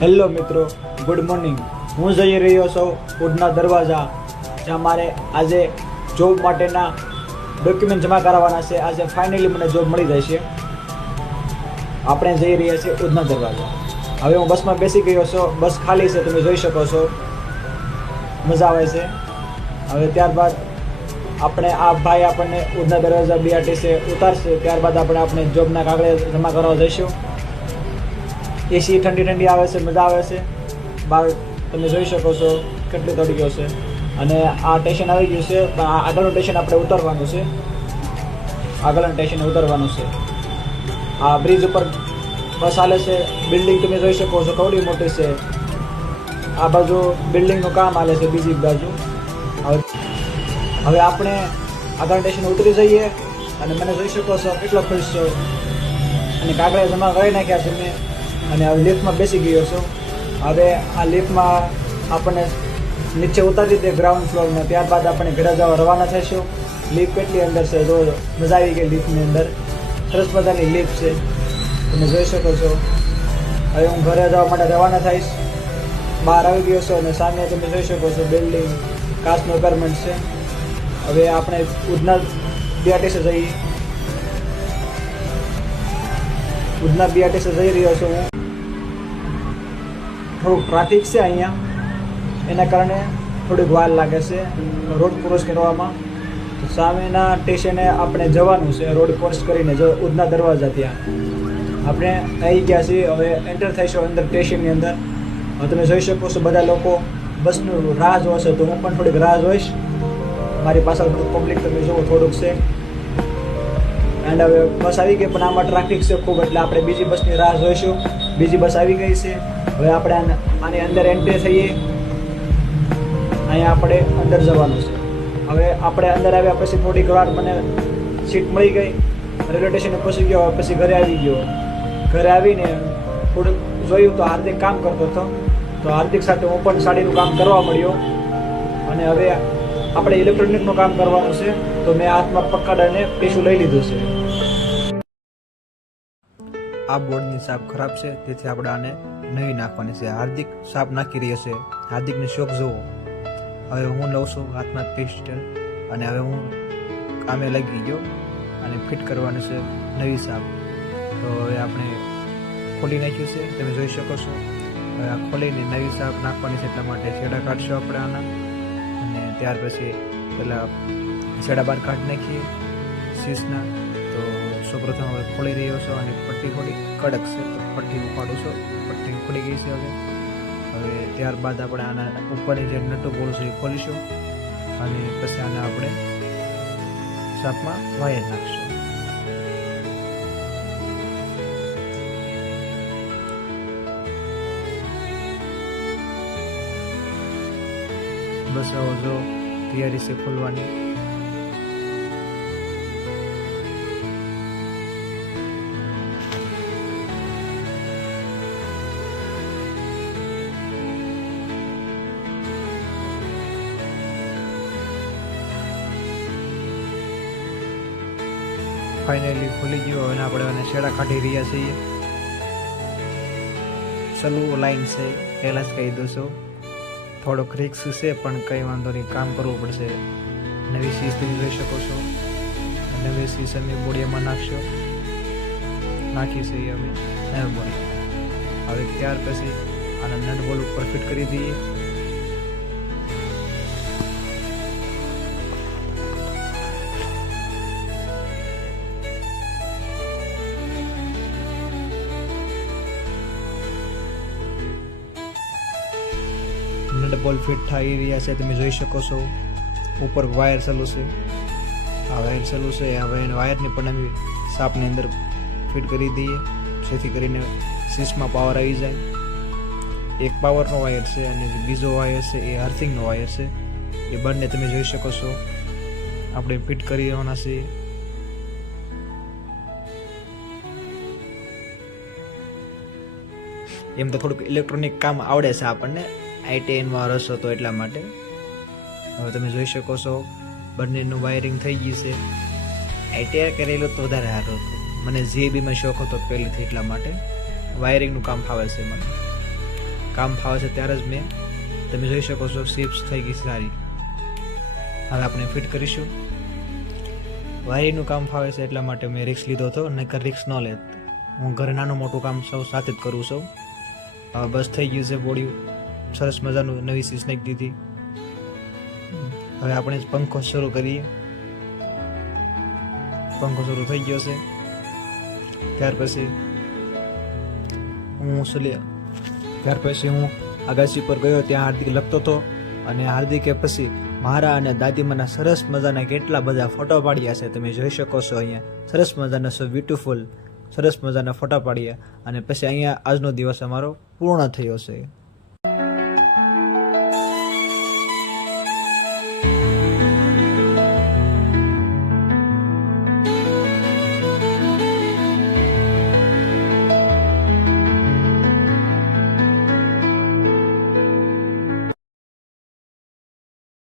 Hello મિત્રો good morning હું જઈ રહ્યો છું ઉડના દરવાજા, જ્યાં મારે આજે જોબ માટેના ડોક્યુમેન્ટ જમા કરાવવાના છે. આજે ફાઇનલી મને જોબ મળી જાય છે. આપણે જઈ રહ્યા છીએ ઉડના દરવાજા. હવે હું બસમાં બેસી ગયો છું. બસ ખાલી છે, તમે જોઈ શકો છો. મજા આવે છે. હવે ત્યારબાદ આપણે આ ભાઈ આપણને ઉડના દરવાજા બીઆરટીસી ઉતારશે. ત્યારબાદ આપણે આપણે જોબના કાગળે જમા કરવા જઈશું. એસી ઠંડી ઠંડી આવે છે, મજા આવે છે. બહાર તમે જોઈ શકો છો કેટલી ગયો છે. અને આ સ્ટેશન આવી ગયું છે, પણ આ આગળનું સ્ટેશન આપણે ઉતરવાનું છે. આગળનું સ્ટેશન ઉતરવાનું છે. આ બ્રિજ ઉપર બસ હાલે છે. બિલ્ડિંગ તમે જોઈ શકો છો કવડી મોટી છે. આ બાજુ બિલ્ડિંગનું કામ હાલે છે, બીજી બાજુ. હવે હવે આપણે આગળ સ્ટેશન ઉતરી જઈએ અને મને જોઈ શકો છો કેટલો ખુશ છો અને કાગળે જમા કરી નાખ્યા છે મેં. અને હવે લિફ્ટમાં બેસી ગયો છું. હવે આ લિફ્ટમાં આપણને નીચે ઉતારી દે ગ્રાઉન્ડ ફ્લોરમાં ત્યારબાદ આપણે ઘરે જવા રવાના થઈશું. લિફ્ટ કેટલી અંદર છે, જો મજા આવી ગઈ લિફ્ટની અંદર. સરસ મજાની લિફ્ટ છે. તમે જોઈ શકો છો. હવે હું ઘરે જવા માટે રવાના થઈશ. બહાર આવી ગયો છું અને સામે તમે જોઈ શકો છો બિલ્ડિંગ કાચનો અપાર્ટમેન્ટ છે. હવે આપણે ઉધના બીઆરટીસે જઈએ. ઉધના બીઆરટીસે જઈ રહ્યો છું હું. થોડુંક ટ્રાફિક છે અહીંયા. એના કારણે થોડીક વાર લાગે છે રોડ ક્રોસ કરવામાં. સામેના સ્ટેશને આપણે જવાનું છે, રોડ ક્રોસ કરીને જો ઉધના દરવાજા ત્યાં. આપણે આવી ગયા છીએ, હવે એન્ટર થઈશું અંદર સ્ટેશનની અંદર. હવે તમે જોઈ શકો છો બધા લોકો બસનું રાહ જોશે તો હું પણ થોડીક રાહ જોઈશ. મારી પાછળ થોડુંક પબ્લિક તમે જુઓ, થોડુંક છે. એન્ડ હવે બસ આવી ગઈ, પણ આમાં ટ્રાફિક છે ખૂબ, એટલે આપણે બીજી બસની રાહ જોઈશું. બીજી બસ આવી ગઈ છે. હવે આપણે આની અંદર એન્ટ્રી થઈએ. અહીંયા આપણે અંદર જવાનું છે. હવે આપણે અંદર આવ્યા પછી થોડીક વાર મને સીટ મળી ગઈ. રેલવે સ્ટેશને પહોંચી ગયો પછી ઘરે આવી ગયો. ઘરે આવીને થોડુંક જોયું તો હાર્દિક કામ કરતો હતો. તો હાર્દિક સાથે હું પણ સાડીનું કામ કરવા મળ્યો. અને હવે આપણે ઇલેક્ટ્રોનિકનું કામ કરવાનું છે. તો મેં હાથમાં પકડ અને પીસું લઈ લીધું છે. આ બોર્ડની સાપ ખરાબ છે, તેથી આપણે આને નવી નાખવાની છે. હાર્દિક સાપ નાખી રહ્યો છે હાર્દિકને શોખ જોવો. હવે હું લઉં છું હાથમાં પેસ્ટ અને હવે હું કામે લાગી ગયો અને ફિટ કરવાનું છે નવી સાપ. તો હવે આપણે ખોલી નાખ્યું છે. તમે જોઈ શકો છો. હવે આ ખોલીને નવી સાપ નાખવાની છે એટલા માટે છેડા કાઢશું આપણે આના. અને ત્યાર પછી પેલા છેડા બહાર કાઢી નાખીએ. શીશના. સૌપ્રથમ હવે ખોલી રહ્યો છો અને પટ્ટી થોડી કડક છે. તો પટ્ટી ઉપાડું છું. પટ્ટી ઉખડી ગઈ છે હવે. હવે ત્યારબાદ આપણે આના ઉપરની જે નટો બોલ છે એ ખોલીશું અને પછી આને આપણે સાપમાં વાયર નાખશું. બસ આવો જો તૈયારી છે ખોલવાની. ફાઇનલી ખુલી ગયું. અને આપણે એને છેડા કાઢી રહ્યા છીએ. સલું લાઈન છે. પહેલાં જ કહી દઉં છું. થોડોક રિક્સ છે, પણ કંઈ વાંધો નહીં. કામ કરવું પડશે. નવી સીઝ તમે જોઈ શકો છો. નવી સીઝ અમે બોડીમાં નાખશો. નાખી છે અમે નવી બોડી હવે ત્યાર પછી આને નટ બોલ ઉપર ફિટ કરી દઈએ. બોલ ફિટ થઈ રહ્યા છે, તમે જોઈ શકો છો. ઉપર વાયર ચાલુ છે. આ વાયર ચાલુ છે, આ વાયર વાયરને પણ અમે સાપની અંદર ફિટ કરી દઈએ, જેથી કરીને સિસ્ટમાં પાવર આવી જાય. એક પાવરનો વાયર છે અને બીજો વાયર છે, એ અર્થિંગનો વાયર છે. એ બંને તમે જોઈ શકો છો. આપણે ફિટ કરી દેવાના છે. એમ તો થોડુંક ઇલેક્ટ્રોનિક કામ આવડે છે આપણને. આઈટીઆઈમાં રસ હતો એટલા માટે. હવે તમે જોઈ શકો છો, બંનેનું વાયરિંગ થઈ ગયું છે. આઈટીઆઈ કરેલું તો વધારે સારું હતું. મને જે બીમાં શોખ હતો પહેલેથી એટલા માટે. વાયરિંગનું કામ ફાવે છે મને. કામ ફાવે છે ત્યારે જ મેં. તમે જોઈ શકો છો શિપ્સ થઈ ગઈ સારી. હવે આપણે ફિટ કરીશું. વાયરિંગનું કામ ફાવે છે એટલા માટે મેં રિક્સ લીધો હતો નહીંતર રિક્સ ન લેત. હું ઘરે નાનું મોટું કામ સૌ સાથે જ કરું છું. હવે બસ થઈ ગયું છે બોડી સરસ મજાનું નવી સીસ નાખી દીધી. હવે આપણે પંખો શરૂ કરીએ. પંખો શરૂ થઈ ગયો છે. ત્યાર પછી હું સલે, ત્યાર પછી હું અગાસી પર ગયો, ત્યાં હાર્દિક લખતો હતો અને હાર્દિકે પછી મારા અને દાદીમાના સરસ મજાના કેટલા બધા ફોટો પાડ્યા છે તમે જોઈ શકો છો અહીંયા. સરસ મજાના સો બ્યુટિફુલ સરસ મજાના ફોટા પાડ્યા અને પછી અહીંયા આજનો દિવસ અમારો પૂર્ણ થયો છે.